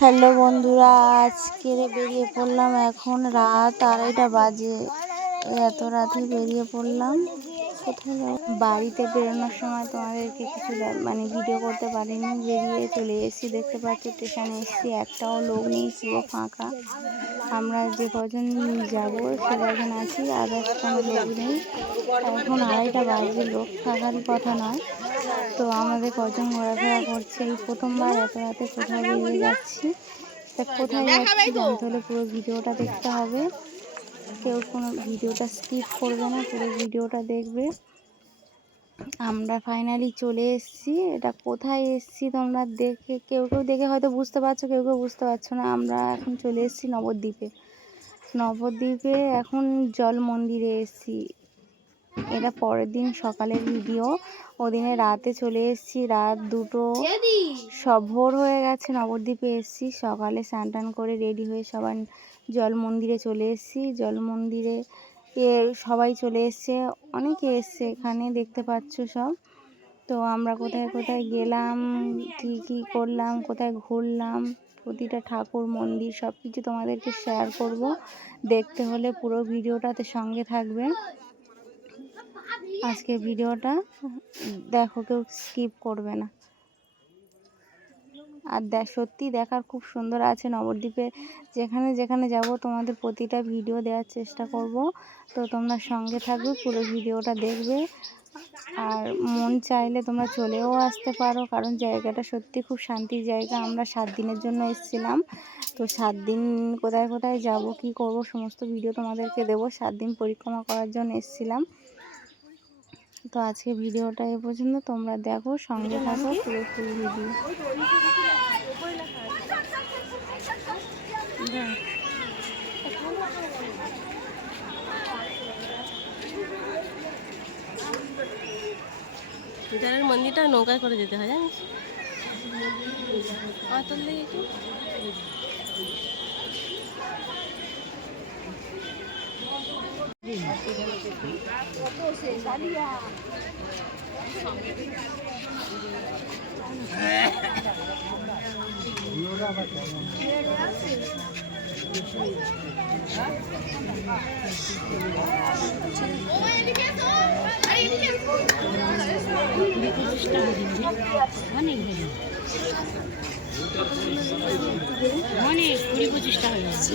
Hello বন্ধুরা, আজকে বেরিয়ে পড়লাম। এখন রাত 2:30 বাজে। এত রাতে বেরিয়ে পড়লাম। কোথায় যাব? বাড়িতে বেরোনোর সময় তোমাদেরকে কিছু ভিডিও করতে পারিনি, বেরিয়ে চলে এসেছি। দেখতে পাচ্ছি স্টেশনে এসেছি, একটাও লোক নেই, পুরো ফাঁকা। আমরা যে কজন যাব সে কজন আছি, আদার্স কোনো লোক নেই। এখন 2:30 বাজে, লোক থাকারই কথা নয়। তো আমাদের কজন ঘোরাফেরা করছে, এই প্রথমবার এত রাতে কোথাও বেরিয়ে যাচ্ছি। তা কোথায় যাচ্ছি জানতে হলে পুরো ভিডিওটা দেখতে হবে। কেউ কোনো ভিডিওটা স্কিপ করবে না, পুরো ভিডিওটা দেখবে। আমরা ফাইনালি চলে এসেছি। এটা কোথায় এসেছি তোমরা দেখে কেউ কেউ দেখে হয়তো বুঝতে পারছো, কেউ কেউ বুঝতে পারছো না। আমরা এখন চলে এসেছি নবদ্বীপে এখন জল মন্দিরে এসেছি। এটা পরের দিন সকালের ভিডিও। ওদিনে রাতে চলে এসেছি, রাত 2টো সব ভোর হয়ে গেছে। নবদ্বীপে এসেছি সকালে, স্নান টান করে রেডি হয়ে সবাই জল মন্দিরে চলে এসেছি। জল মন্দিরে সবাই চলে এসছে, অনেকে এসছে এখানে, দেখতে পাচ্ছ সব। তো আমরা কোথায় কোথায় গেলাম, কি করলাম, কোথায় ঘুরলাম, প্রতিটা ঠাকুর মন্দির সব কিছু তোমাদেরকে শেয়ার করব। দেখতে হলে পুরো ভিডিওটাতে সঙ্গে থাকবে। আজকে ভিডিওটা দেখো, কেউ স্কিপ করবে না। আর সত্যি দেখার খুব সুন্দর আছে নবদ্বীপে। যেখানে যেখানে যাব তোমাদের প্রতিটা ভিডিও দেওয়ার চেষ্টা করব। তো তোমরা সঙ্গে থাকবে, পুরো ভিডিওটা দেখবে। আর মন চাইলে তোমরা চলেও আসতে পারো, কারণ জায়গাটা সত্যি খুব শান্তির জায়গা। আমরা 7 দিনের জন্য এসেছিলাম। তো 7 দিন কোথায় কোথায় যাব, কি করব, সমস্ত ভিডিও তোমাদেরকে দেবো। 7 দিন পরিক্রমা করার জন্য এসেছিলাম। তো আজকে ভিডিওটা এ পর্যন্ত, তোমরা দেখো, সঙ্গে থাকো, পুরো ফুল ভিডিও। পূজারের মন্দিরটা নৌকায় করে যেতে হয়, জানিস? আতল দিয়ে একটু অনেক 20-25টা হয়ে যাচ্ছে।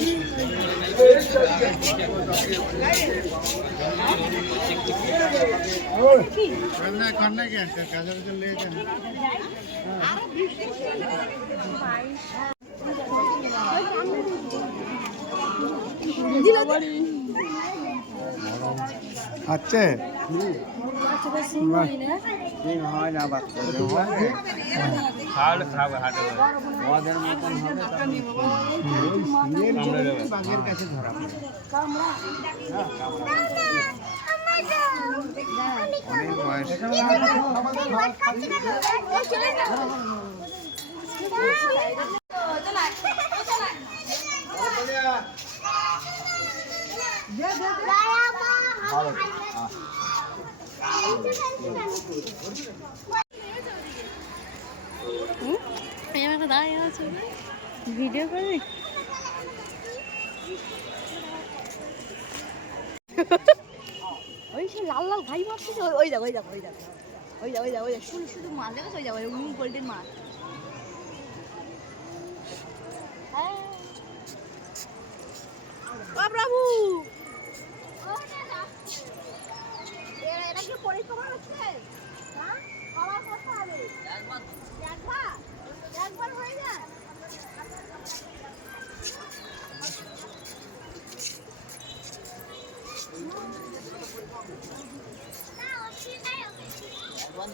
আচ্ছা বাঘের কাছে ধরা অনেক বয়স। ভিডিও করবি? ওই সে লাল লাল ভাই মারছে, ওই যাও ওই যাও ওই যাও ওই যাও ওই যাও ওই যাও শুধু শুধু মাছ দেখো, ওই যাও ওই গোল্ডেন মাছ। ও প্রভু, এটা কি পরিক্রমা হচ্ছে? হ্যাঁ, কবার করতে হবে? একবার হয়ে যায়।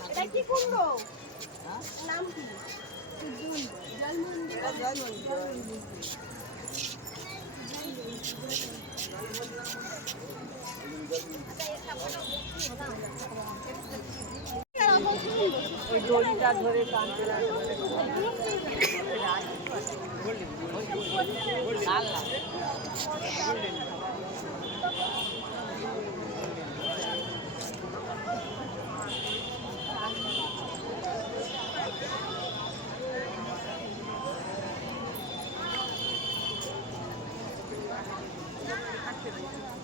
এটা কি কুণ্ড? নাম কি? জল মন্দির। ওই দড়িটা ধরে টানতে রয়েছে।